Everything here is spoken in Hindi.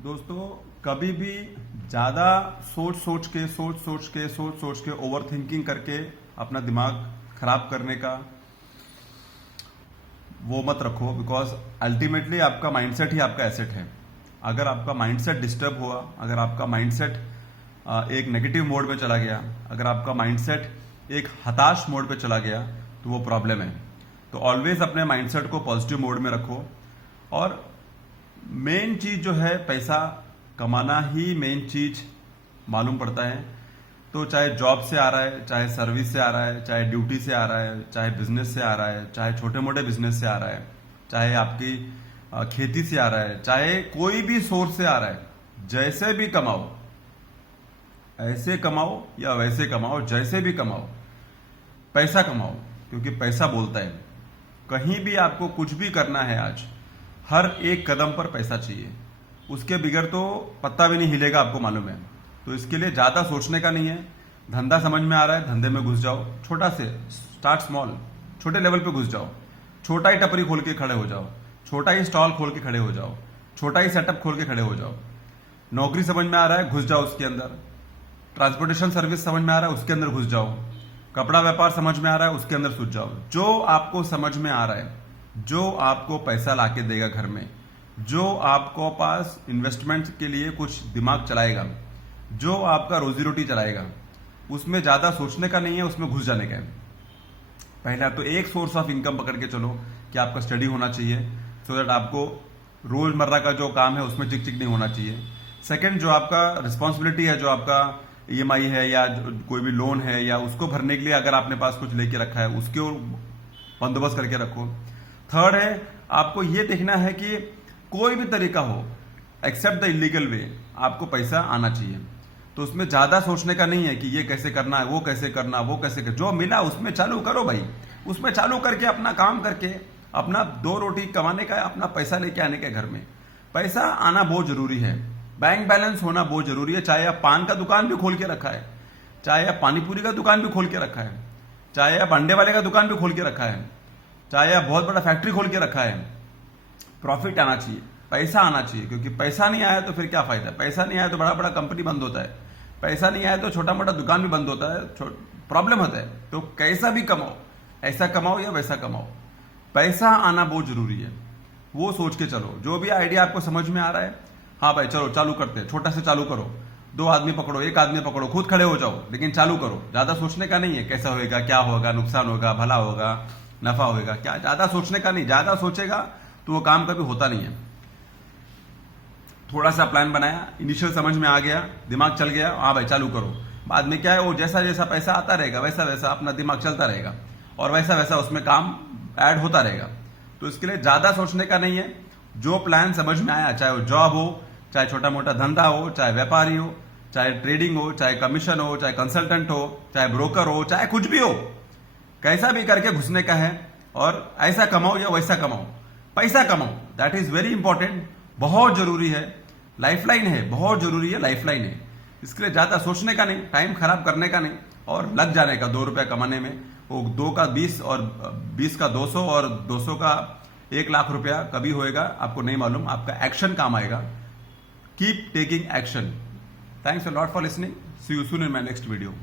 दोस्तों कभी भी ज़्यादा सोच सोच के ओवर थिंकिंग करके अपना दिमाग खराब करने का वो मत रखो, बिकॉज अल्टीमेटली आपका माइंडसेट ही आपका एसेट है। अगर आपका माइंडसेट डिस्टर्ब हुआ, अगर आपका माइंडसेट एक नेगेटिव मोड में चला गया, अगर आपका माइंडसेट एक हताश मोड पे चला गया तो वो प्रॉब्लम है। तो ऑलवेज अपने माइंडसेट को पॉजिटिव मोड में रखो। और मेन चीज जो है, पैसा कमाना ही मेन चीज मालूम पड़ता है। तो चाहे जॉब से आ रहा है, चाहे सर्विस से आ रहा है, चाहे ड्यूटी से आ रहा है, चाहे बिजनेस से आ रहा है, चाहे छोटे मोटे बिजनेस से आ रहा है, चाहे आपकी खेती से आ रहा है, चाहे कोई भी सोर्स से आ रहा है, जैसे भी कमाओ, ऐसे कमाओ या वैसे कमाओ, जैसे भी कमाओ, पैसा कमाओ, क्योंकि पैसा बोलता है। कहीं भी आपको कुछ भी करना है आज, हर एक कदम पर पैसा चाहिए, उसके बगैर तो पत्ता भी नहीं हिलेगा, आपको मालूम है। तो इसके लिए ज़्यादा सोचने का नहीं है। धंधा समझ में आ रहा है, धंधे में घुस जाओ, छोटा से स्टार्ट स्मॉल, छोटे लेवल पे घुस जाओ, छोटा ही टपरी खोल के खड़े हो जाओ, छोटा ही स्टॉल खोल के खड़े हो जाओ, छोटा ही सेटअप खोल के खड़े हो जाओ। नौकरी समझ में आ रहा है, घुस जाओ उसके अंदर। ट्रांसपोर्टेशन सर्विस समझ में आ रहा है, उसके अंदर घुस जाओ। कपड़ा व्यापार समझ में आ रहा है, उसके अंदर घुस जाओ। जो आपको समझ में आ रहा है, जो आपको पैसा लाके देगा घर में, जो आपको पास इन्वेस्टमेंट के लिए कुछ दिमाग चलाएगा, जो आपका रोजी रोटी चलाएगा, उसमें ज्यादा सोचने का नहीं है, उसमें घुस जाने का है। पहला तो एक सोर्स ऑफ इनकम पकड़ के चलो कि आपका स्टडी होना चाहिए, सो दैट आपको रोजमर्रा का जो काम है उसमें चिक चिक नहीं होना चाहिए। सेकंड, जो आपका रिस्पॉन्सिबिलिटी है, जो आपका ईएमआई है या कोई भी लोन है, या उसको भरने के लिए अगर आपने पास कुछ लेके रखा है, उसके बंदोबस्त करके रखो। थर्ड है, आपको यह देखना है कि कोई भी तरीका हो, एक्सेप्ट द इलीगल वे, आपको पैसा आना चाहिए। तो उसमें ज्यादा सोचने का नहीं है कि ये कैसे करना है, वो कैसे करना, वो कैसे कर, जो मिला उसमें चालू करो भाई। उसमें चालू करके अपना काम करके अपना दो रोटी कमाने का, अपना पैसा लेके आने के घर में। पैसा आना बहुत जरूरी है, बैंक बैलेंस होना बहुत जरूरी है। चाहे आप पान का दुकान भी खोल के रखा है, चाहे आप पानीपुरी का दुकान भी खोल के रखा है, चाहे आप अंडे वाले का दुकान भी खोल के रखा है, चाहे आप बहुत बड़ा फैक्ट्री खोल के रखा है, प्रॉफिट आना चाहिए, पैसा आना चाहिए। क्योंकि पैसा नहीं आया तो फिर क्या फायदा। पैसा नहीं आया तो बड़ा बड़ा कंपनी बंद होता है, पैसा नहीं आया तो छोटा मोटा दुकान भी बंद होता है, प्रॉब्लम होता है। तो कैसा भी कमाओ, ऐसा कमाओ या वैसा कमाओ, पैसा आना बहुत जरूरी है। वो सोच के चलो। जो भी आइडिया आपको समझ में आ रहा है, हाँ भाई चलो चालू करते हैं, छोटा से चालू करो। 2 आदमी पकड़ो, 1 आदमी पकड़ो, खुद खड़े हो जाओ, लेकिन चालू करो। ज्यादा सोचने का नहीं है, कैसा होएगा, क्या होगा, नुकसान होगा, भला होगा, नफा होएगा, क्या ज्यादा सोचने का नहीं। ज्यादा सोचेगा तो वो काम कभी होता नहीं है। थोड़ा सा प्लान बनाया, इनिशियल समझ में आ गया, दिमाग चल गया, हाँ भाई चालू करो। बाद में क्या है, वो जैसा जैसा पैसा आता रहेगा, वैसा वैसा अपना दिमाग चलता रहेगा, और वैसा वैसा उसमें काम ऐड होता रहेगा। तो इसके लिए ज्यादा सोचने का नहीं है। जो प्लान समझ में आया, चाहे वो जॉब हो, चाहे छोटा मोटा धंधा हो, चाहे व्यापारी हो, चाहे ट्रेडिंग हो, चाहे कमीशन हो, चाहे कंसल्टेंट हो, चाहे ब्रोकर हो, चाहे कुछ भी हो, कैसा भी करके घुसने का है। और ऐसा कमाओ या वैसा कमाओ, पैसा कमाओ, दैट इज वेरी इंपॉर्टेंट, बहुत जरूरी है। लाइफलाइन है, बहुत जरूरी है, लाइफलाइन है। इसके लिए ज्यादा सोचने का नहीं, टाइम खराब करने का नहीं, और लग जाने का 2 रुपया कमाने में। वो 2 का 20 और 20 का 200 और 200 का 1 लाख रुपया कभी होएगा आपको नहीं मालूम। आपका एक्शन काम आएगा। Keep taking action. Thanks a lot for listening. See you soon in my next video.